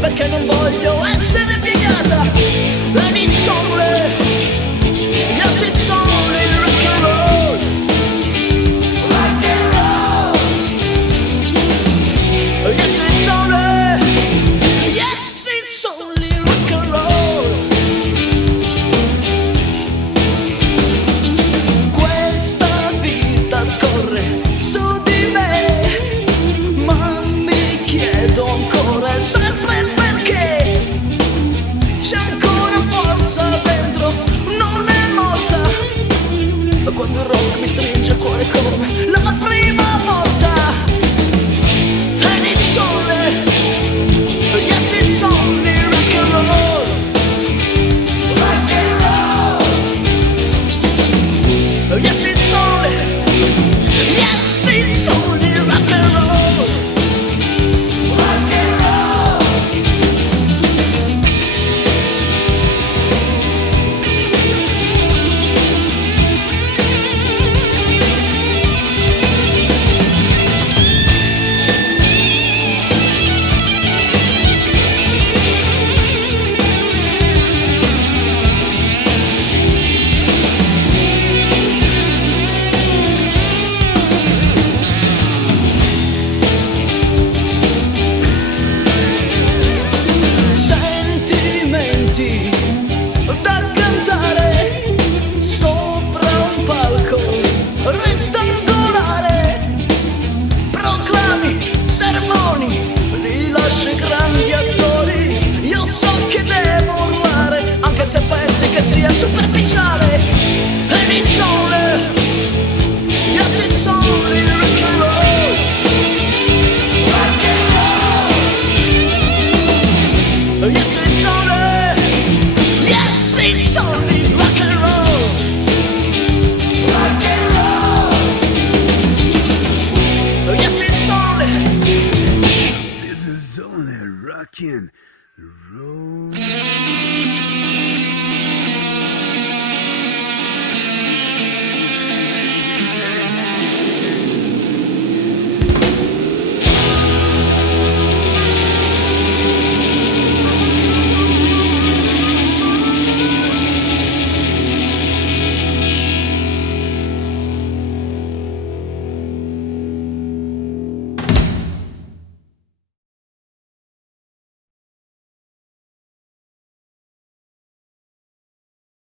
Perché non voglio essere piegata. And it's only, yes it's only rock and roll. Rock and roll. Yes it's only, yes it's only rock and roll. Questa vita scorre su di me, ma mi chiedo ancora sempre quando il rock mi stringe il cuore come la prima volta. And it's only, yes it's only rock and roll. Rock and roll. Yes it's only, yes it's only rock and roll. Rock and da cantare sopra un palco rettangolare, proclami, sermoni, li lasci grandi attori. Io so che devo urlare, anche se pensi che sia superficiale. And it's only, yes it's only rock and roll. Rock and roll. Yes it's only, it's only rock and roll. Rock and roll. Yes, it's only. This is only rock and roll.